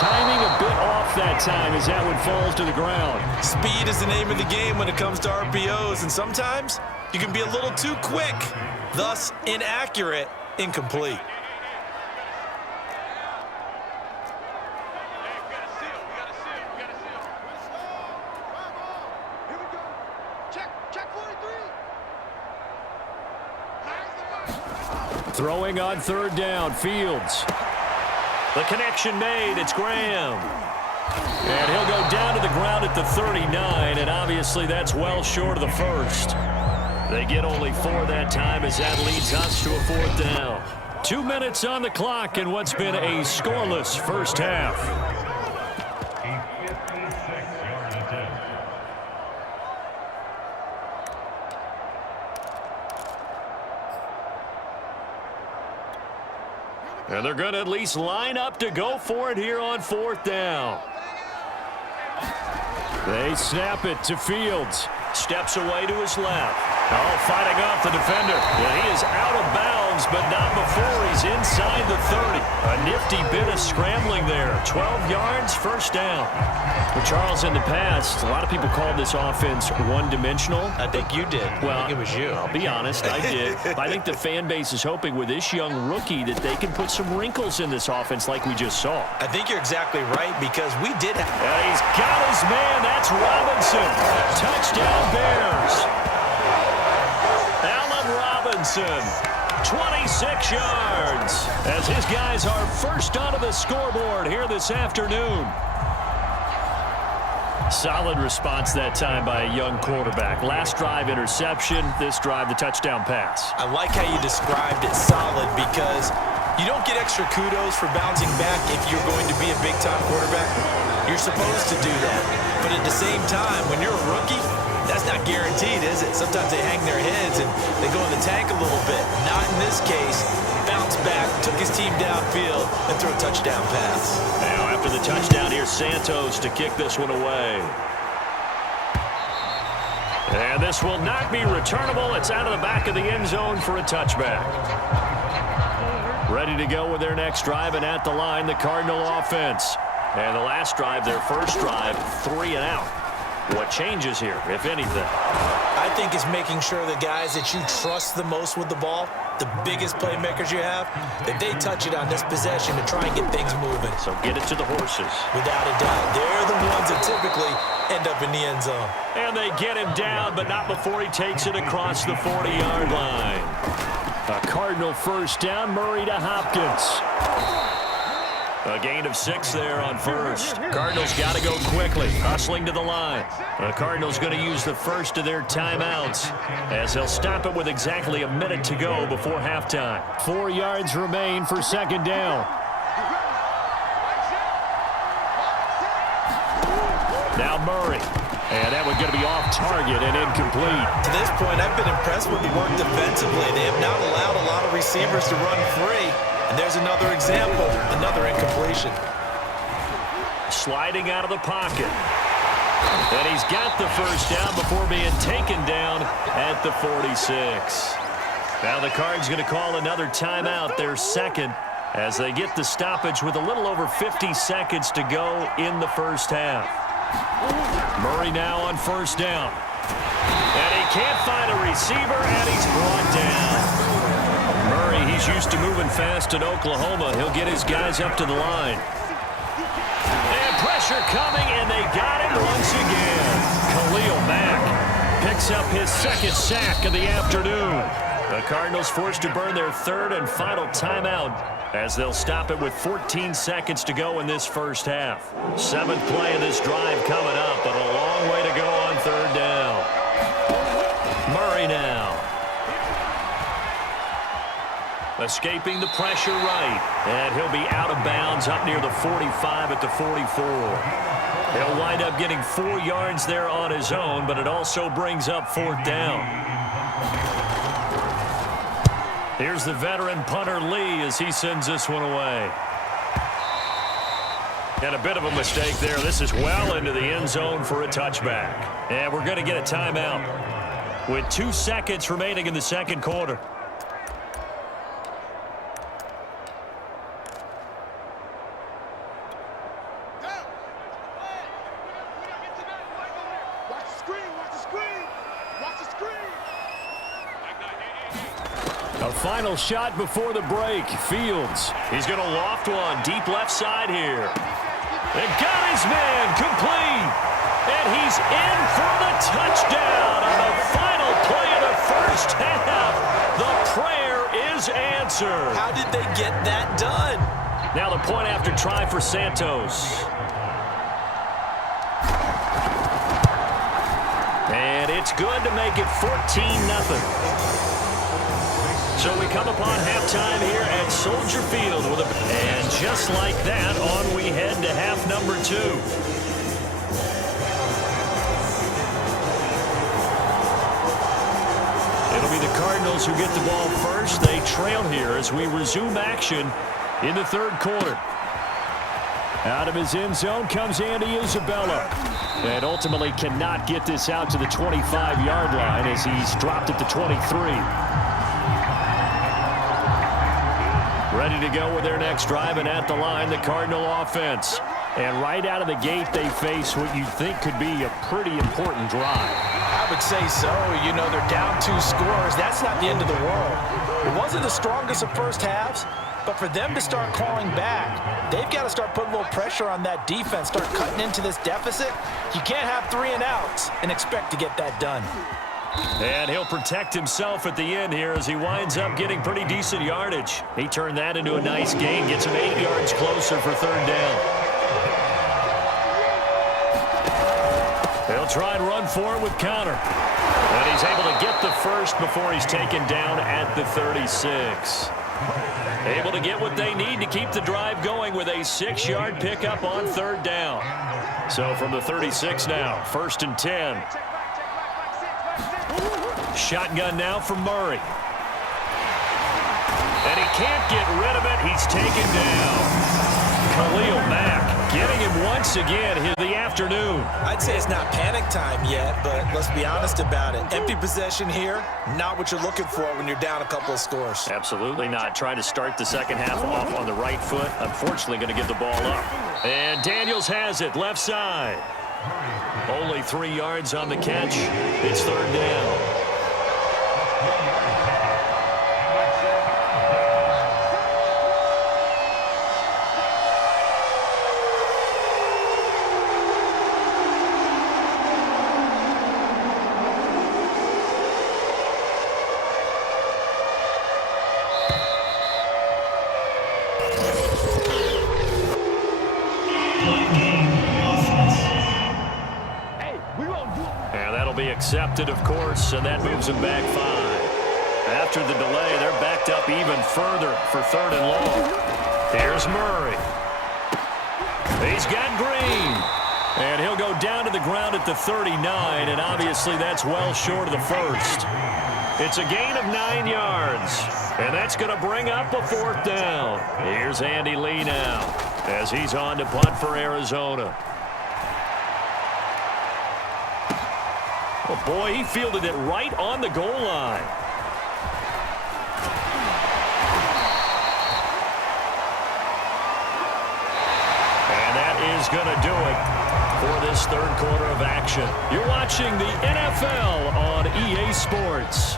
timing a bit off that time as that one falls to the ground. Speed is the name of the game when it comes to RPOs, and sometimes you can be a little too quick, thus inaccurate, incomplete. Throwing on third down, Fields. The connection made, it's Graham. And he'll go down to the ground at the 39, and obviously that's well short of the first. They get only 4 that time as that leads us to a fourth down. 2 minutes on the clock in what's been a scoreless first half. And they're going to at least line up to go for it here on fourth down. They snap it to Fields. Steps away to his left. Oh, fighting off the defender. Yeah, he is out of bounds, but not before he's inside the 30. A nifty bit of scrambling there. 12 yards, first down. But Charles, in the past, a lot of people called this offense one-dimensional. I think you did. Well, I think it was you. I'll be honest, I did. I think the fan base is hoping with this young rookie that they can put some wrinkles in this offense like we just saw. I think you're exactly right because we did have... And he's got his man. That's Robinson. Touchdown, Bears. Allen Robinson, 26 yards, as his guys are first onto the scoreboard here this afternoon. Solid response that time by a young quarterback. Last drive interception, this drive the touchdown pass. I like how you described it solid because you don't get extra kudos for bouncing back if you're going to be a big-time quarterback. You're supposed to do that. But at the same time, when you're a rookie, that's not guaranteed, is it? Sometimes they hang their heads and they go in the tank a little bit. Not in this case. Bounce back, took his team downfield, and threw a touchdown pass. Now after the touchdown, here's Santos to kick this one away. And this will not be returnable. It's out of the back of the end zone for a touchback. Ready to go with their next drive, and at the line, the Cardinal offense. And the last drive, their first drive, 3 and out. What changes here, if anything? I think it's making sure the guys that you trust the most with the ball, the biggest playmakers you have, that they touch it on this possession to try and get things moving. So get it to the horses. Without a doubt. They're the ones that typically end up in the end zone. And they get him down, but not before he takes it across the 40-yard line. A Cardinal first down, Murray to Hopkins. A gain of 6 there on first. Cardinals got to go quickly, hustling to the line. The Cardinals going to use the first of their timeouts as they'll stop it with exactly a minute to go before halftime. 4 yards remain for second down. Now Murray. And that one going to be off target and incomplete. To this point, I've been impressed with the work defensively. They have not allowed a lot of receivers to run free. And there's another example, another incompletion. Sliding out of the pocket. And he's got the first down before being taken down at the 46. Now the Cards going to call another timeout, their second, as they get the stoppage with a little over 50 seconds to go in the first half. Murray now on first down. And he can't find a receiver, and he's brought down. Murray, he's used to moving fast in Oklahoma. He'll get his guys up to the line. And pressure coming, and they got him once again. Khalil Mack picks up his second sack of the afternoon. The Cardinals forced to burn their third and final timeout as they'll stop it with 14 seconds to go in this first half. 7th play of this drive coming up, but a long way to go on third down. Murray now. Escaping the pressure right. And he'll be out of bounds up near the 45 at the 44. He'll wind up getting 4 yards there on his own, but it also brings up fourth down. Here's the veteran punter Lee as he sends this one away. And a bit of a mistake there. This is well into the end zone for a touchback. And we're going to get a timeout with 2 seconds remaining in the second quarter. A final shot before the break. Fields. He's going to loft one deep left side here. And got his man complete. And he's in for the touchdown on the final play of the first half. The prayer is answered. How did they get that done? Now the point after try for Santos. And it's good to make it 14-0. So we come upon halftime here at Soldier Field with and just like that, on we head to half number 2. It'll be the Cardinals who get the ball first. They trail here as we resume action in the third quarter. Out of his end zone comes Andy Isabella. And ultimately cannot get this out to the 25-yard line as he's dropped at the 23. Ready to go with their next drive, and at the line, the Cardinal offense. And right out of the gate, they face what you think could be a pretty important drive. I would say so. You know, they're down 2 scores. That's not the end of the world. It wasn't the strongest of first halves, but for them to start clawing back, they've got to start putting a little pressure on that defense, start cutting into this deficit. You can't have 3 and outs and expect to get that done. And he'll protect himself at the end here as he winds up getting pretty decent yardage. He turned that into a nice gain, gets him 8 yards closer for third down. They'll try and run for it with Connor. And he's able to get the first before he's taken down at the 36. Able to get what they need to keep the drive going with a 6-yard pickup on third down. So from the 36 now, 1st and 10. Shotgun now from Murray. And he can't get rid of it. He's taken down. Khalil Mack getting him once again in the afternoon. I'd say it's not panic time yet, but let's be honest about it. Empty possession here, not what you're looking for when you're down a couple of scores. Absolutely not. Trying to start the second half off on the right foot. Unfortunately, going to give the ball up. And Daniels has it, left side. Only 3 yards on the catch. It's third down. Accepted, of course, and that moves him back 5. After the delay, they're backed up even further for third and long. Here's Murray. He's got Green. And he'll go down to the ground at the 39, and obviously that's well short of the first. It's a gain of 9 yards, and that's going to bring up a 4th down. Here's Andy Lee now as he's on to punt for Arizona. Oh boy, he fielded it right on the goal line. And that is going to do it for this third quarter of action. You're watching the NFL on EA Sports.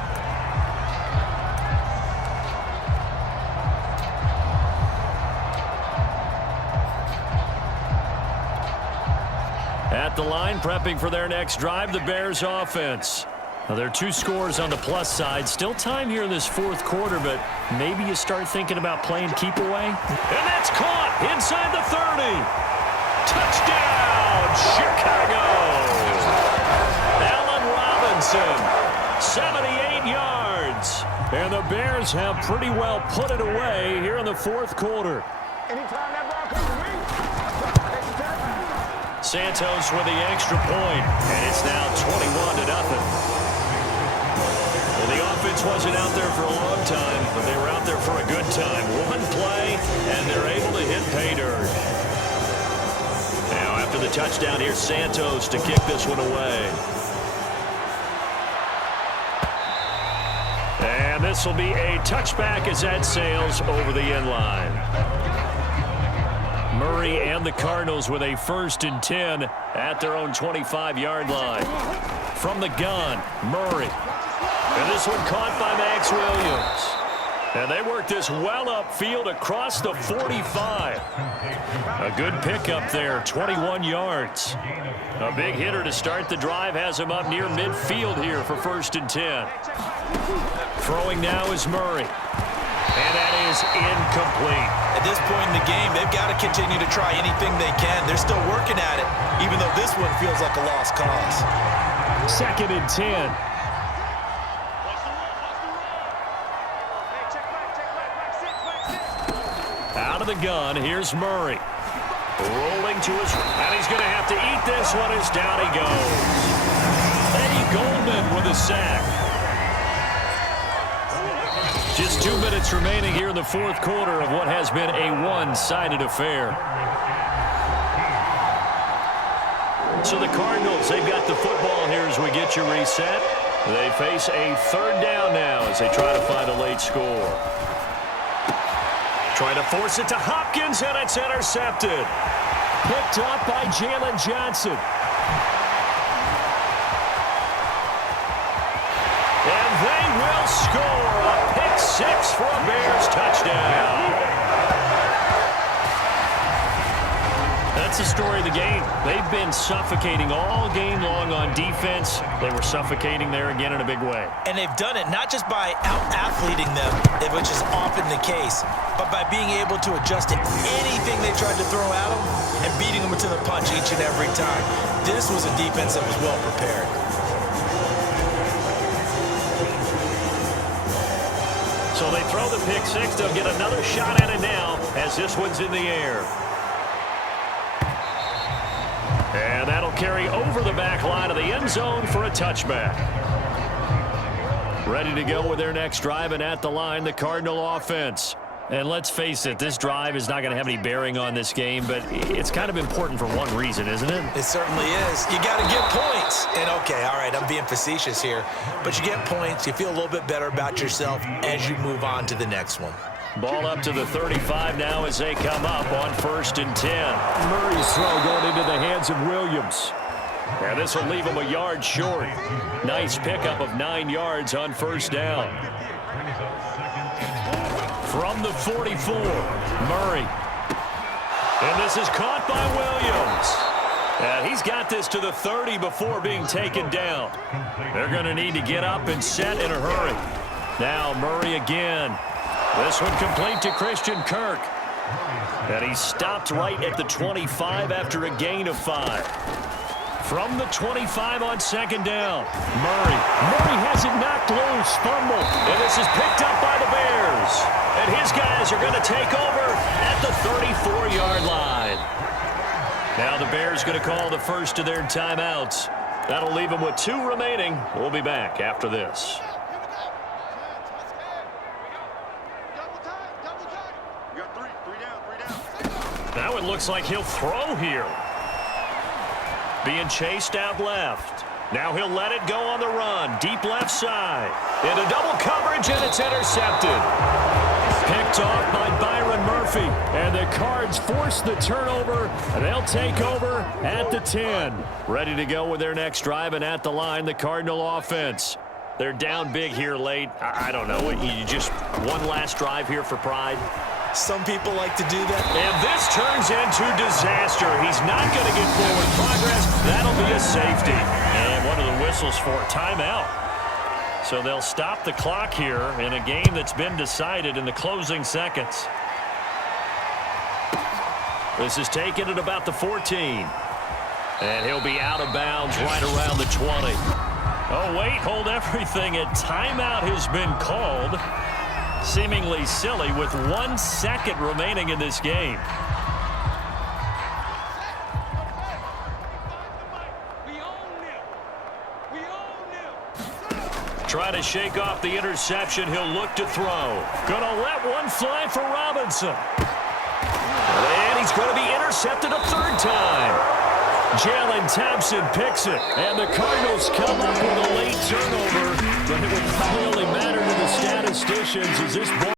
At the line, prepping for their next drive, the Bears offense. Now, there are 2 scores on the plus side. Still time here in this fourth quarter, but maybe you start thinking about playing keep away. And that's caught inside the 30. Touchdown, Chicago. Allen Robinson, 78 yards. And the Bears have pretty well put it away here in the fourth quarter. Anytime that ball comes to me, Santos with the extra point, and it's now 21-0. Well, the offense wasn't out there for a long time, but they were out there for a good time. One play, and they're able to hit pay dirt. Now, after the touchdown, here's Santos to kick this one away. And this will be a touchback as that sails over the end line. Murray and the Cardinals with a 1st and 10 at their own 25-yard line. From the gun, Murray. And this one caught by Max Williams. And they work this well upfield across the 45. A good pickup there, 21 yards. A big hitter to start the drive has him up near midfield here for 1st and 10. Throwing now is Murray. And that is incomplete. At this point in the game, they've got to continue to try anything they can. They're still working at it, even though this one feels like a lost cause. 2nd and 10. Out of the gun, here's Murray. Rolling to his right, and he's going to have to eat this one as down he goes. Eddie Goldman with a sack. Just 2 minutes remaining here in the 4th quarter of what has been a one-sided affair. So the Cardinals, they've got the football here as we get you reset. They face a 3rd down now as they try to find a late score. Trying to force it to Hopkins, and it's intercepted. Picked up by Jalen Johnson. And they will score a pick 6 for a Bears touchdown. That's the story of the game. They've been suffocating all game long on defense. They were suffocating there again in a big way. And they've done it not just by out-athleting them, which is often the case, but by being able to adjust to anything they tried to throw at them and beating them to the punch each and every time. This was a defense that was well prepared. So they throw the pick 6. They'll get another shot at it now as this one's in the air. And that'll carry over the back line of the end zone for a touchback. Ready to go with their next drive, and at the line, the Cardinal offense. And let's face it, this drive is not going to have any bearing on this game, but it's kind of important for one reason, isn't it? It certainly is. You got to get points. And, okay, all right, I'm being facetious here. But you get points, you feel a little bit better about yourself as you move on to the next one. Ball up to the 35 now as they come up on 1st and 10. Murray's throw going into the hands of Williams. And this will leave him a yard short. Nice pickup of 9 yards on 1st down. From the 44, Murray. And this is caught by Williams. And he's got this to the 30 before being taken down. They're going to need to get up and set in a hurry. Now Murray again. This one complete to Christian Kirk. And he stopped right at the 25 after a gain of 5. From the 25 on 2nd down, Murray. Murray has it knocked loose, fumble. And this is picked up by the Bears. And his guys are going to take over at the 34-yard line. Now the Bears going to call the first of their timeouts. That'll leave them with 2 remaining. We'll be back after this. Now it looks like he'll throw here. Being chased out left. Now he'll let it go on the run. Deep left side. Into double coverage, and it's intercepted. Picked off by Byron Murphy. And the Cards force the turnover. And they'll take over at the 10. Ready to go with their next drive, and at the line, the Cardinal offense. They're down big here late. I don't know. You just one last drive here for pride. Some people like to do that. And this turns into disaster. He's not going to get forward progress. That'll be a safety. And what are the whistles for? Timeout. So they'll stop the clock here in a game that's been decided in the closing seconds. This is taken at about the 14. And he'll be out of bounds right around the 20. Oh, wait, hold everything. A timeout has been called. Seemingly silly with 1 second remaining in this game. Try to shake off the interception. He'll look to throw. Gonna let one fly for Robinson. And he's going to be intercepted a 3rd time. Jalen Thompson picks it. And the Cardinals come up with a late turnover. But it would probably only matter to the statisticians as this ball